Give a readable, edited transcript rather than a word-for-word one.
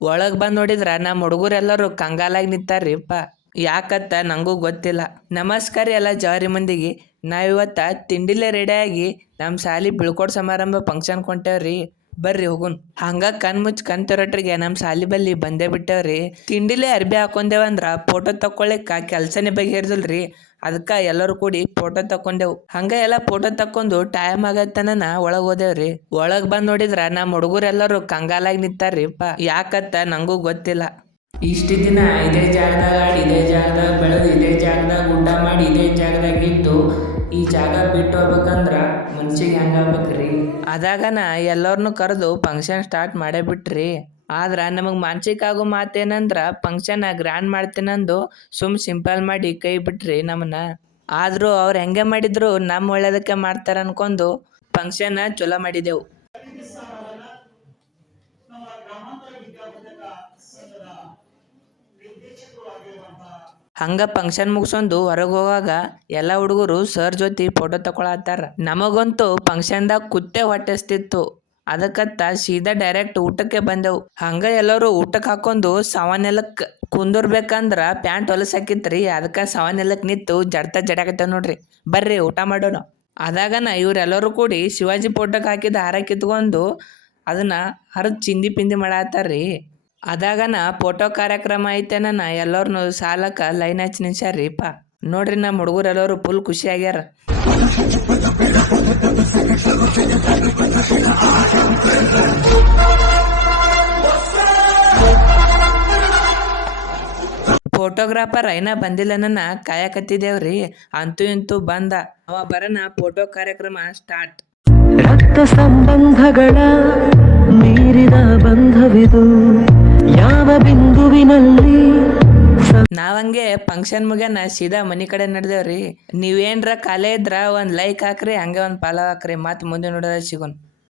ಒಳಗ್ ಬಂದ್ ನೋಡಿದ್ರ ನಮ್ಮ ಹುಡುಗರೆಲ್ಲರೂ ಕಂಗಾಲಾಗಿ ನಿಂತಾರ್ರಿಪ್ಪ. ಯಾಕತ್ತ ನಂಗೂ ಗೊತ್ತಿಲ್ಲ. ನಮಸ್ಕಾರ ಎಲ್ಲ ಜವಾರಿ ಮಂದಿಗೆ. ನಾವಿವತ್ತ ತಿಂಡಿಲೆ ರೆಡಿಯಾಗಿ ನಮ್ಮ ಸಾಲಿ ಬೀಳ್ಕೊಡ್ ಸಮಾರಂಭ ಫಂಕ್ಷನ್ ಕೊಂಟೇವ್ರಿ. ಬರ್ರಿ ಹೋಗುನ್. ಹಂಗ ಕಣ್ ಮುಚ್ಚ್ ಕಣ್ ತೆರಟ್ರಿಗೆ ನಮ್ಮ ಸಾಲಿ ಬಲ್ಲಿ ಬಂದೇ ಬಿಟ್ಟೇವ್ರಿ. ತಿಂಡಿಲೆ ಅರ್ಬಿ ಹಾಕೊಂಡೇವಂದ್ರ ಫೋಟೋ ತಕ್ಕೊಳಿಕ್ಕ ಕೆಲ್ಸನೇ ಬಗೆಹರಿದಿಲ್ರಿ. ಅದಕ್ಕ ಎಲ್ಲರೂ ಕೂಡಿ ಫೋಟೋ ತಕೊಂಡೆವು. ಹಂಗ ಎಲ್ಲ ಫೋಟೋ ತಕ್ಕೊಂಡು ಟೈಮ್ ಆಗತ್ತನ ಒಳಗ್ ಹೋದೇವ್ರಿ. ಒಳಗ್ ಬಂದ್ ನೋಡಿದ್ರ ನಮ್ಮ ಹುಡುಗರೆಲ್ಲರೂ ಕಂಗಾಲಾಗಿ ನಿಂತಾರ್ರಿಪ್ಪ. ಯಾಕತ್ತ ನಂಗೂ ಗೊತ್ತಿಲ್ಲ. ಇಷ್ಟು ದಿನ ಇದೇ ಜಾಗದಾಗ ಆಡಿ, ಇದೇ ಜಾಗದಾಗ ಬೆಳೆದು, ಇದೇ ಜಾಗದಾಗ ಊಟ ಮಾಡಿ, ಇದೇ ಜಾಗದಾಗ ಇದ್ದು ಈ ಜಾಗ ಬಿಟ್ಟು ಹೋಗ್ಬೇಕಂದ್ರ ಮನ್ಸಿಗೆ ಹೆಂಗಾಗ್ಬೇಕ್ರಿ. ಅದಾಗನ ಎಲ್ಲರನ್ನು ಕರೆದು ಫಂಕ್ಷನ್ ಸ್ಟಾರ್ಟ್ ಮಾಡೇ ಬಿಟ್ರಿ. ಆದ್ರ ನಮಗ್ ಮಾನಸಿಕ ಆಗೋ ಮಾತೇನಂದ್ರ ಫಂಕ್ಷನ್ ಗ್ರ್ಯಾಂಡ್ ಮಾಡ್ತೇನಂದು ಸಿಂಪಲ್ ಮಾಡಿ ಕೈ ಬಿಟ್ರಿ ನಮ್ಮನ್ನ. ಆದ್ರೂ ಅವ್ರು ಹೆಂಗೆ ಮಾಡಿದ್ರು ನಮ್ಮ ಒಳ್ಳೇದಕ್ಕೆ ಮಾಡ್ತಾರ ಅನ್ಕೊಂಡು ಫಂಕ್ಷನ್ ಚಲೋ ಮಾಡಿದೆವು. ಹಂಗ ಫಂಕ್ಷನ್ ಮುಗಿಸೊಂದು ಹೊರಗೆ ಹೋಗಾಗ ಎಲ್ಲ ಹುಡುಗರು ಸರ್ ಜೊತೆ ಫೋಟೋ ತಕೊಳತ್ತಾರ. ನಮಗಂತೂ ಫಂಕ್ಷನ್ದಾಗ ಕುತ್ತೆ ಹೊಟ್ಟೆಸ್ತಿತ್ತು. ಅದಕ್ಕತ್ತ ಸೀದಾ ಡೈರೆಕ್ಟ್ ಊಟಕ್ಕೆ ಬಂದೆವು. ಹಂಗ ಎಲ್ಲರೂ ಊಟಕ್ಕೆ ಹಾಕೊಂಡು ಸವನೆಲ್ಲಕ್ ಕುಂದರ್ಬೇಕಂದ್ರ ಪ್ಯಾಂಟ್ ಹೊಲಸಾಕಿತ್ರಿ. ಅದಕ್ಕೆ ಸವನೆಲ್ಲಕ್ ನಿಂತು ಜಡ್ತ ಜಡಾಕತ್ತೇವ್ ನೋಡ್ರಿ. ಬರ್ರಿ ಊಟ ಮಾಡೋಣ. ಅದಾಗನ ಇವರೆಲ್ಲರೂ ಕೂಡಿ ಶಿವಾಜಿ ಫೋಟೋಕ್ಕೆ ಹಾಕಿದ ಹಾರ ಕಿತ್ಕೊಂಡು ಅದನ್ನ ಹರಿದ್ ಚಿಂದಿ ಪಿಂದಿ ಮಾಡತ್ತಾರ್ರಿ. ಅದಾಗನ ಫೋಟೋ ಕಾರ್ಯಕ್ರಮ ಐತೆನ ಎಲ್ಲರನ್ನು ಸಾಲಕ್ಕ ಲೈನ್ ಹಚ್ಚಿ ನಿಲ್ಸ್ಯಾರ್ರಿಪ್ಪ. ನೋಡ್ರಿ ನಮ್ಮ ಹುಡುಗರೆಲ್ಲರೂ ಫುಲ್ ಖುಷಿ ಆಗ್ಯಾರ. ಫೋಟೋಗ್ರಾಫರ್ ಐನ ಬಂದಿಲ್ಲನ ಕಾಯಕತ್ತಿದ್ದೇವ್ರಿ. ಅಂತೂ ಇಂತೂ ಬಂದ. ಅವ ಬರನ ಫೋಟೋ ಕಾರ್ಯಕ್ರಮ ಸ್ಟಾರ್ಟ್. ರಕ್ತ ಸಂಬಂಧಗಳ ಮೀರಿದ ಬಂಧವಿದು ಯಾವ ಬಿಂದುವಿನಲ್ಲಿ. ನಾವಂಗೆ ಫಂಕ್ಷನ್ ಮುಗ್ಯಾನ ಸೀದಾ ಮನಿ ಕಡೆ ನಡೆದೇವ್ರಿ. ನೀವೇನ್ರ ಕಾಲೇ ಇದ್ರ ಒಂದ್ ಲೈಕ್ ಹಾಕ್ರಿ, ಹಂಗೆ ಒಂದ್ ಫಾಲೋ ಹಾಕ್ರಿ. ಮತ್ ಮುಂದೆ ನೋಡೋದ ಸಿಗೋನ್.